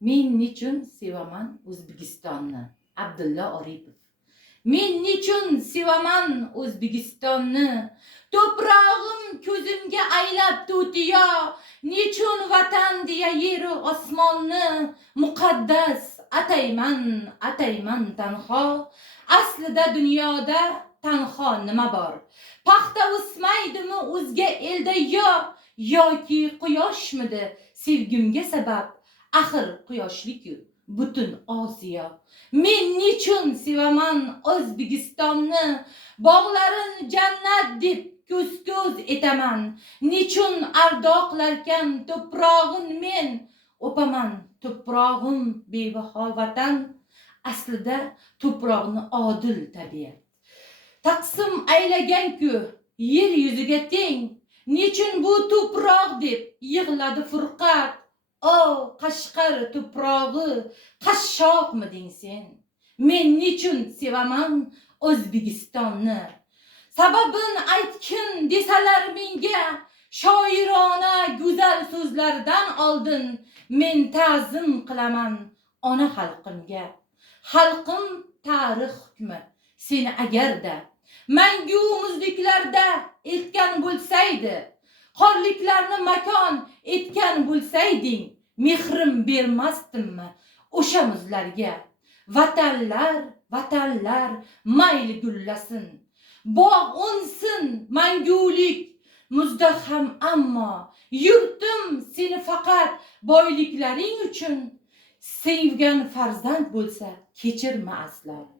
Men nechun sevaman O'zbekistonni? Abdulla Oripov. Men nechun sevaman O'zbekistonni? To'prog'im ko'zimga aylab to'tiyo. Nechun vatan deya yer osmonni muqaddas atayman tanho. Aslida dunyoda tanho nima bor? Paxta o'smaydimi o'zga elda yoki quyoshmidi sevgimga sabab? Axir quyoshlik-ku butun Osiyo. Men nechun sevaman O'zbekistonni? Bog'larin jannat deb ko'z etaman. Nechun ardoqlarkan to'prog'in men o'paman. To'prog'im bebaho vatan, aslida to'proqni odil tabiat. Taqsim aylagan-ku yer yuziga teng. Nechun bu to'proq deb yig'ladi furqat? O Qashqar to'prog'i, qashshoqmiding sen? Men nechun sevaman O'zbekistonni? Sababin aytgin desalar menga, shoirona go'zal so'zlardan oldin men ta'zim qilaman ona xalqimga. Xalqim tarix hukmi seni agarda mangu muzliklarda etgan bo'lsaydi, qorliklarni makon etgan bo'lsayding, mehrim bermasdimmi o'sha muzlarga? Vatanlar mayli gullasin, bog' o'nsin mangulik muzda ham, ammo yurtim seni faqat boyliklaring uchun sevgan farzand bo'lsa kechirma aslo.